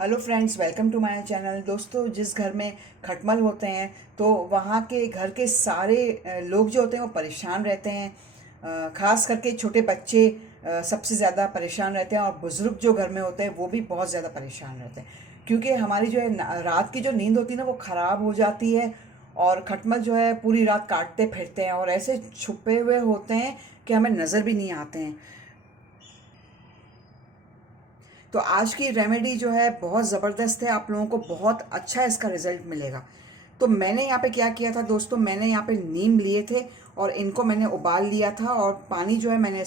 Hello friends, welcome to my channel. दोस्तों, जिस घर में खटमल होते हैं तो वहाँ के घर के सारे लोग जो होते हैं वो परेशान रहते हैं। ख़ास करके छोटे बच्चे सबसे ज़्यादा परेशान रहते हैं और बुज़ुर्ग जो घर में होते हैं वो भी बहुत ज़्यादा परेशान रहते हैं, क्योंकि हमारी जो है रात की जो नींद होती है ना वो ख़राब हो जाती है। और खटमल जो है पूरी रात काटते फिरते हैं और ऐसे छुपे हुए होते हैं कि हमें नज़र भी नहीं आते हैं। तो आज की रेमेडी जो है बहुत ज़बरदस्त है, आप लोगों को बहुत अच्छा इसका रिजल्ट मिलेगा। तो मैंने यहाँ पे क्या किया था दोस्तों, मैंने यहाँ पे नीम लिए थे और इनको मैंने उबाल लिया था और पानी जो है मैंने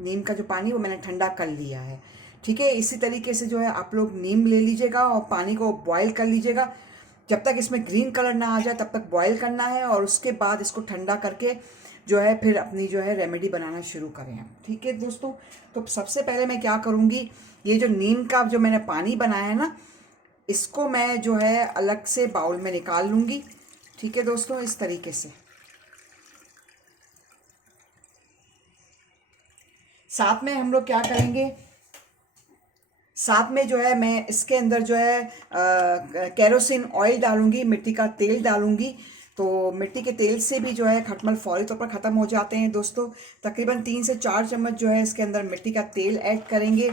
नीम का जो पानी वो मैंने ठंडा कर लिया है। ठीक है, इसी तरीके से जो है आप लोग नीम ले लीजिएगा और पानी को बॉयल कर लीजिएगा। जब तक इसमें ग्रीन कलर ना आ जाए तब तक बॉयल करना है और उसके बाद इसको ठंडा करके जो है फिर अपनी जो है रेमेडी बनाना शुरू करें आप। ठीक है दोस्तों, तो सबसे पहले मैं क्या करूँगी, ये जो नीम का जो मैंने पानी बनाया है ना, इसको मैं जो है अलग से बाउल में निकाल लूँगी। ठीक है दोस्तों, इस तरीके से। साथ में हम लोग क्या करेंगे, साथ में जो है मैं इसके अंदर जो है केरोसिन ऑयल डालूंगी, मिट्टी का तेल डालूंगी। तो मिट्टी के तेल से भी जो है खटमल फौरी तौर पर ख़त्म हो जाते हैं दोस्तों। तकरीबन 3 से 4 चम्मच जो है इसके अंदर मिट्टी का तेल ऐड करेंगे।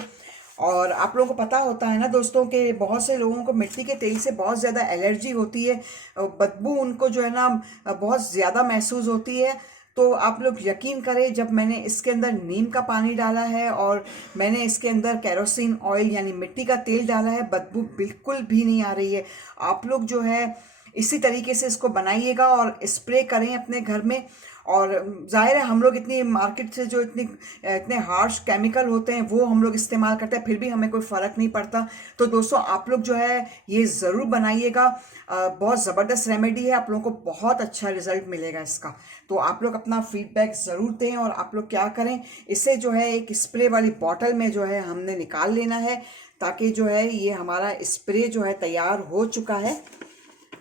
और आप लोगों को पता होता है ना दोस्तों कि बहुत से लोगों को मिट्टी के तेल से बहुत ज़्यादा एलर्जी होती है, बदबू उनको जो है ना बहुत ज़्यादा महसूस होती है। तो आप लोग यकीन करें, जब मैंने इसके अंदर नीम का पानी डाला है और मैंने इसके अंदर केरोसिन ऑयल यानी मिट्टी का तेल डाला है, बदबू बिल्कुल भी नहीं आ रही है। आप लोग जो है इसी तरीके से इसको बनाइएगा और स्प्रे करें अपने घर में। और जाहिर है हम लोग इतनी मार्केट से जो इतने हार्श केमिकल होते हैं वो हम लोग इस्तेमाल करते हैं, फिर भी हमें कोई फ़र्क नहीं पड़ता। तो दोस्तों आप लोग जो है ये ज़रूर बनाइएगा। बहुत ज़बरदस्त रेमेडी है, आप लोगों को बहुत अच्छा रिजल्ट मिलेगा इसका। तो आप लोग अपना फीडबैक ज़रूर दें और आप लोग क्या करें, इसे जो है एक स्प्रे वाली बॉटल में जो है हमने निकाल लेना है, ताकि जो है ये हमारा स्प्रे जो है तैयार हो चुका है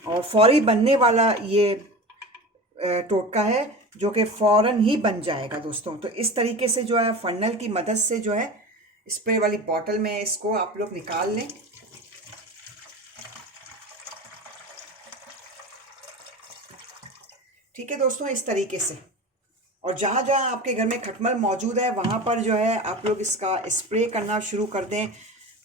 और फौरी बनने वाला ये टोटका है जो कि फ़ौरन ही बन जाएगा दोस्तों। तो इस तरीके से जो है फन्नल की मदद से जो है स्प्रे वाली बॉटल में इसको आप लोग निकाल लें। ठीक है दोस्तों, इस तरीके से। और जहाँ जहाँ आपके घर में खटमल मौजूद है वहाँ पर जो है आप लोग इसका स्प्रे करना शुरू कर दें।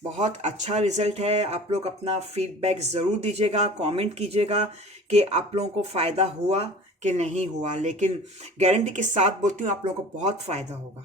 बहुत अच्छा रिजल्ट है। आप लोग अपना फीडबैक ज़रूर दीजिएगा, कमेंट कीजिएगा कि आप लोगों को फ़ायदा हुआ कि नहीं हुआ, लेकिन गारंटी के साथ बोलती हूँ आप लोगों को बहुत फ़ायदा होगा।